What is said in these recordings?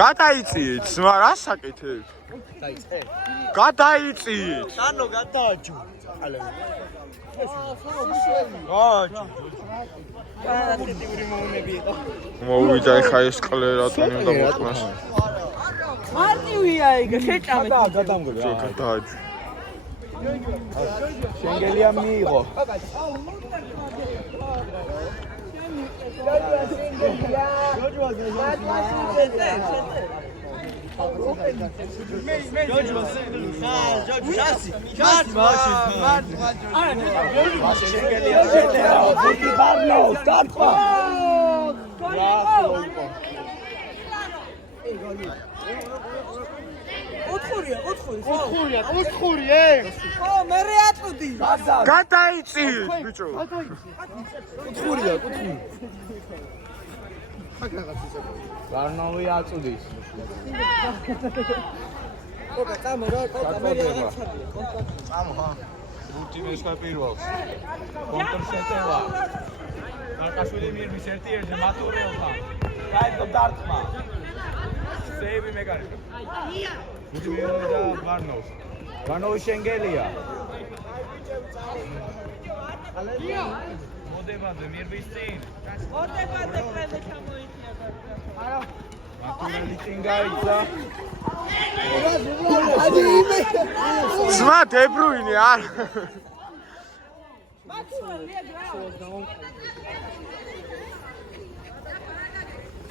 გადაიწიეთ, რა საკეთებ? გადაიწიეთ. სანო გადააჯო. მოვიდა ხა ეს კლერატონი და მოწმას. მარტივია ეგ, შეჭამე. გადამგული. გადააჯო. შენგელია მიიღო. გადაიწიეთ, ბიჭო. ვარნოვი აწუდის. ბურთი მესხა პირველს. კონტრშეტევა. მარკაშვილი მირმის ერთ-ერთი მატურეობა. გაიგო დარტყმა. სეივი მეკარიკა. ბურთი მეორე და ვარნოვს. ვარნოვი შენგელია. მოდებადე მირმის წინ. მოდებადე ყველა ჩამოიწია და. არა. მატურელი წინ გაიცა. ზმა დებრუინი არ.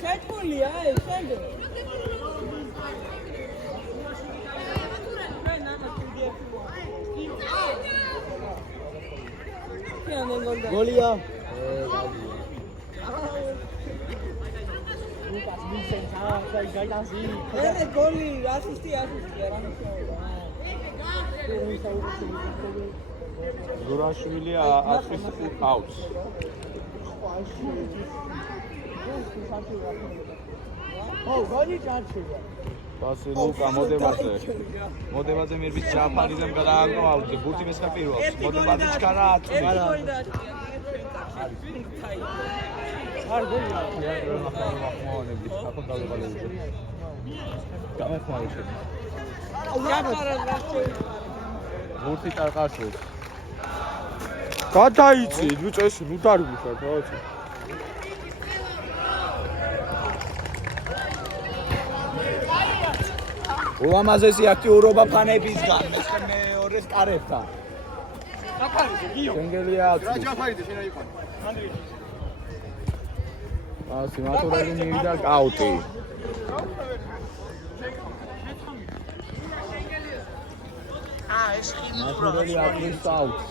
შეთქულია ეს შენგე. გოლია. ერე გოლი, ასისტი რა მნიშვნელობა. ზურაშვილი აწვის აუტს. გოლი ჩარჩია. ბასი ლუკა მოდებაზე. მოდებაზე მირბის ჯაფარიძემ გადააგნო ბურთი მესხა პირველს. მოდებაზე ჩქარა აწვის. არ გოლია. მოონები საფონდალობალები. გამეხმარება. ბურთი ტარყაშოს. გადაიწიეთ, ბიჭო, ეს ნუ დარგვიხარ, რაღაცა. ულამაზესი აქტიურობა ფანებისგან, მეორის კარებთან. შენგელია აწვის. რა ჯაფარიძე შენ აიყო? ასი მატურელი მივიდა კაუტი. ეს ხილი მატურელი აწვის აუტს.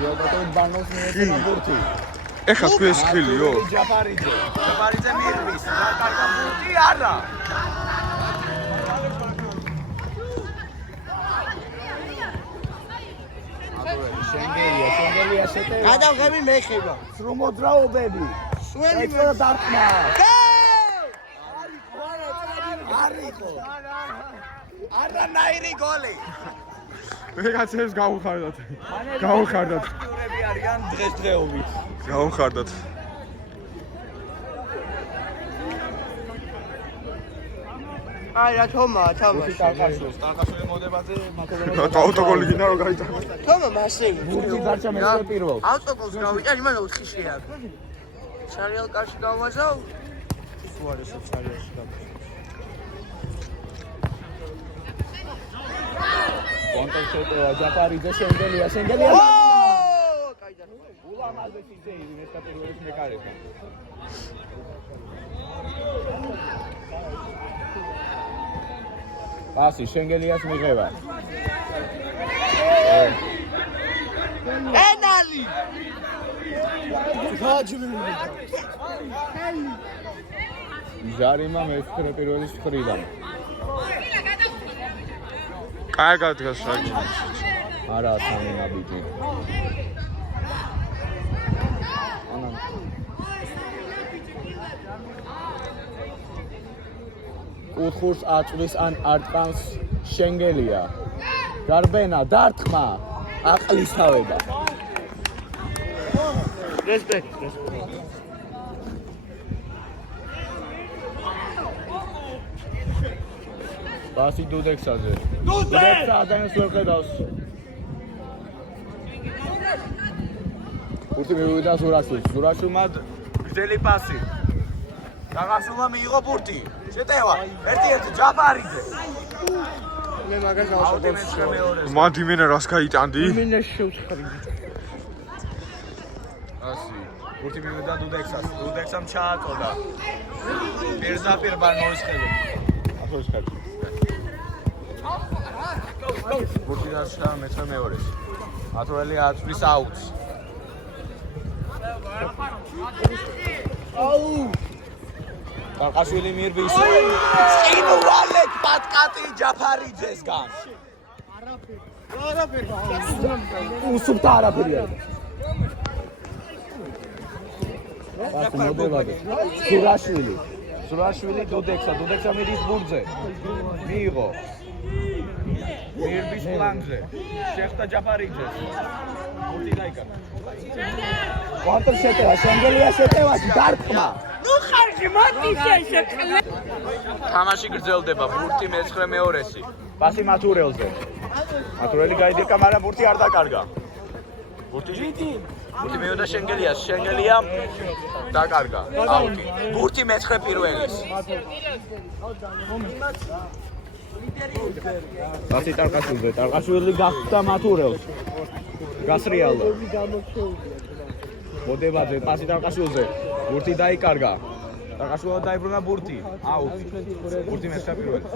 იოგატო ბანოს მიეცა ბურთი. ეხა თუ ეს ხილიო? ჯაფარიძე მირვის, რა კარგა ბურთი არა. შენგელია შეტევა. გადავღები მეხება. სრუმოძრაობები. სველი მე დარტყმა. არიქო. არანაირი გოლი. ვიღაცებს გაუხარდათ. გაუხარდათ. აქტიურები არიან დღესდღეობით. გაუხარდათ. აი რა თომა, თამაში. ტარყაშვილი მოდებაზე მატურელი. აუტოგოლი გინდა რომ გაიტანა. თომა მასივი. ბურთი დარჩა მესხა პირველს. ავტოგოლს გავიტან, იმან 4 შეაგდო. სერიალ კარში გავმაზავ. თუ არის სერიალში გავმაზავ. კონტრშეტევა ჯაფარიძე შენგელია. ო! კაიდა. ულამაზესი სეივი მესხა პირველის მეკარება. პასი შენგელიას მიღება. ენალი. ჟარიმა მესხა პირველის მხრიდან. კარგად გასაგები. არა სამინა ბიჭი. კუთხურს აწვის ან არტყამს შენგელია. გარბენა დარტყმა აყლისთავება. რესპექტ. Pasi Dudexaze. Dudexa ადამიანს ვერ ხედავს. ბურთი მივიდა ზურაშვილს. ზურაშვილმა გრძელი პასი. გაღასულმა მიიღო ბურთი. შეტევა. 1-1 ჯაფარიძე. მე მაგას აუტი მეცხრე მეორე. მადიმენა რას გაიტანდი? მინა შევცხარი. ასი. ბურთი მივიდა დუდექსას. დუდექსამ ჩააწოდა. პირდაპირ ბარნოვის ხელზე. ახოს ხელი. ბურთი დაშა მეცხრე მეორეს. ათვრელი აწვის აუტს. აუ ყარყაშვილი მირბის წინვალეთ პატკატი ჯაფარიძესგან არაფერი უსუფთა არაფერია ასე მოდებადე ზურაშვილი დუდექსა მიდის ბურთზე მიიღო მირბის ფლანგზე შეხვდა ჯაფარიძეს ბურთი დაიკარგა კვარტალ შეტევა შენგელია შეტევაში დარტყმა ნუ ხარჯი მათიშე შეკლე თამაში გრძელდება ბურთი მეცხრე მეორესი პასი მათურელზე მათურელი გაიდირკა მაგრამ ბურთი არ დაკარგა ბურთი მივიდა შენგელია დაკარგა აუტი ბურთი მეცხრე პირველის პასი ტარკაშვილი გახდა მათურელს გასრიალდა მოდებადე პასი ტარკაშვილზე ბურთი დაიკარგა ტარკაშვილმა დაიბრუნა ბურთი აუტი ბურთი მეცხრე პირველი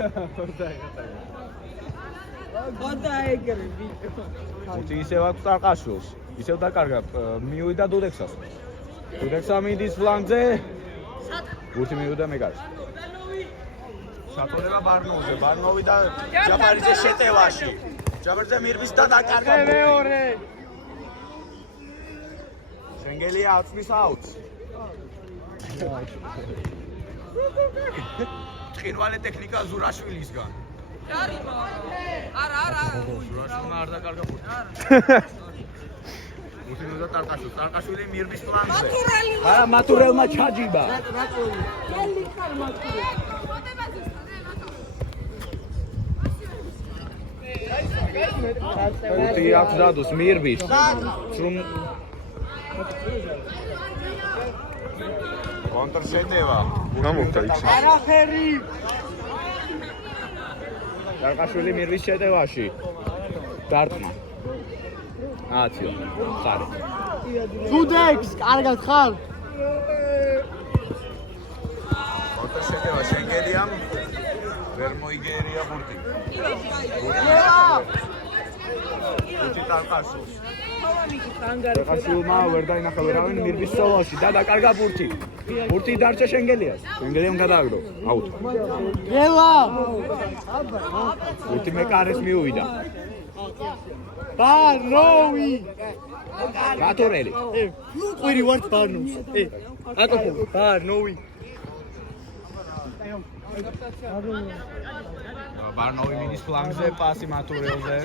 ბურთი ისევ აქვს ტარკაშვილს ისევ დაკარგა მივიდა დუდექსას დუდექსა მიდის ფლანგზე ბურთი მივიდა მეკარს შატონება ბარნოვი და ჯაფარიძე შეტევაში ჯაფარიძე მირბის და დაკარგა მეორე შენგელია აწვის აუტს ტყინვალე ტექნიკა ზურაშვილისგან არა ზურაშვილმა არ დაკარგა ბურთი ბურთი მივიდა ტარკაშვილი მირბის ფლანგზე არა მათურელმა ჩაჯიბა ბურთი აქვს დადოს მირბის რომ კონტრშეტევა გამოვდა იქ არაფერი ტარკაშვილი მირბის შეტევაში დარტყმა აცი ხარი დუდექს კარგად ხარ კონტრშეტევა შენგელიამ ვერ მოიგერია ბურთი ბურთი ტარკაშვილს ტარკაშვილმა ვერ დაინახა ვერავინ მირბის სოლოში და დაკარგა ბურთი დარჩა შენგელიას შენგელიამ გადააგდო აუტ გელა ბურთი მეკარეს მიუვიდა ბარნოვი გათორელი ყვირი ვარ ბარნოვს აკოფო ბარნოვი ბარნოვი მიდის ფლანგზე პასი მათურელზე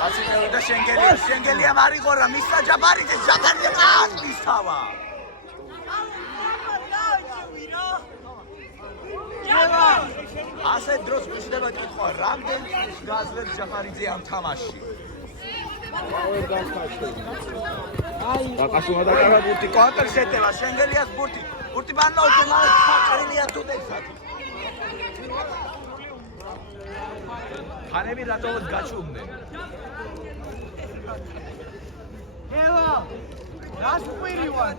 პასი მივიდა შენგელია მარიღორა მისცა ჯაფარიძეს ჯაფარიძე წაასვლის თავა ასე დროს მიშდება კითხვა რამდენ გაძლევს ჯაფარიძე ამ თამაშში ტარკაშვილმა დაკარგა ბურთი კონტრშეტევა შენგელიას ბურთი ბარნოვზე მაგრამ ჩაყრილია დუდექსად ხანები რატოც გაჩუმდნენ გელა რას ყვირი ვარ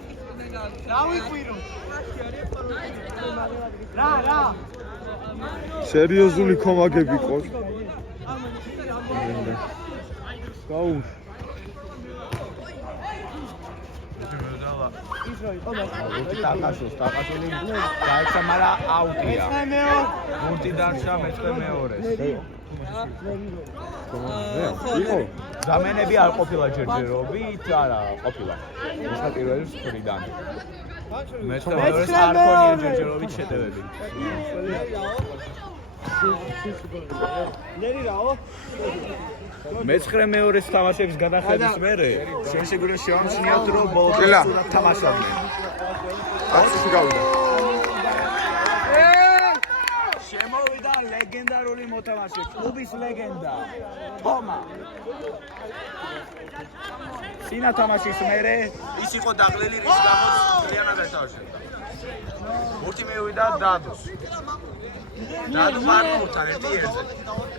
რა ვიყვირო რა სერიოზული კომაგები ყავს გაუშვ ტარკაშვილი გაიქცა მაგრამ აუტია ბურთი დარჩა მეცხრე მეორეს ზამენები არ ყოფილა ჯერჯერობით არა ყოფილა მისმა პირველის მხრიდან მეცხრე მეორეს არ ქონია ჯერჯერობით შეტევები მეცხრე მეორეს თამაშების გადახედვის მერე შენ შეგვიძლია შევამჩნიოთ რომ ბოლოს სულად თამაშობდნენ აცი გავიდა ისტორიული მოთამაშე, კლუბის ლეგენდა თომა. სინა თამაშის მერე ის იყო დაღლილი, რის გამოც ძალიან გადააშენდა. ბურთი მივიდა დადოს. დადო მარკოვთან ერთი ერთზე.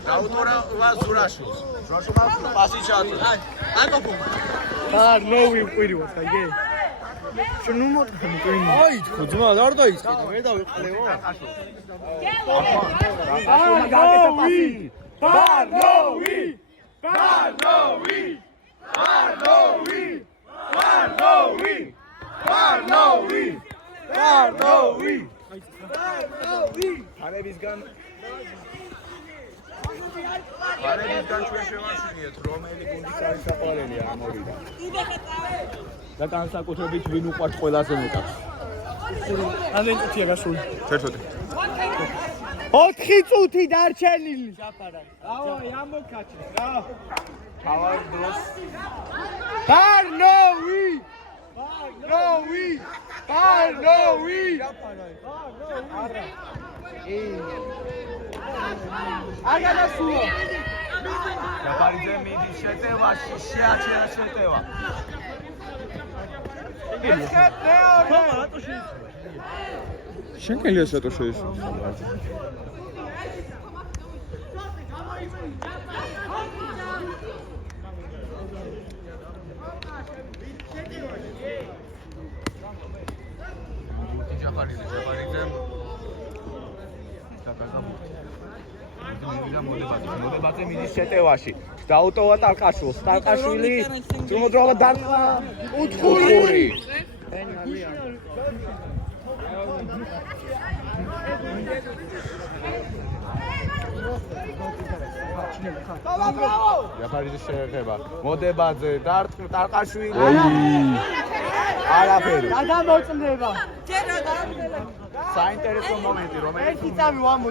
გაუტარა ზურაშვილს. ზურაშვილმა პასი ჩააწოდა. აკოფომა. ნოვი მკვირიოს, აიგე. შენუ მოთხემ მკვირი. აი, ხო ძმა, არ დაიწყიდა, ვერ დავიყლეო. ფარებისგან ჩვენ შევაშინიეთ, რომელი გუნდის არის საყვარელი ამ ორიდან. და განსაკუთრებით ვინ უყვართ ყველაზე მეტად. ამდენ წუთია გასული. ჩერჩოთი. 4 წუთი დარჩენილი. ავაი, ამოკაჩე რა. თავარ დროს ბარნოვი! არ გადასულა. ჯაფარიძე მიდის შეტევაში, შეაჩერა შეტევა. შენკელია შეტო შეიძლება. ჯაფარიძე მოდებაზე მიდის შეტევაში. დაუტოვა ტალკაშვილს. ტალკაშვილი დრომოდრომა დარტყმა. უთხური. ჯაფარიძის შეერთება. მოდებაზე დარტყმა ტალკაშვილი. არაფერი. გადამოწმდება. საინტერესო მომენტი, რომელიც ერთი წამი ვამო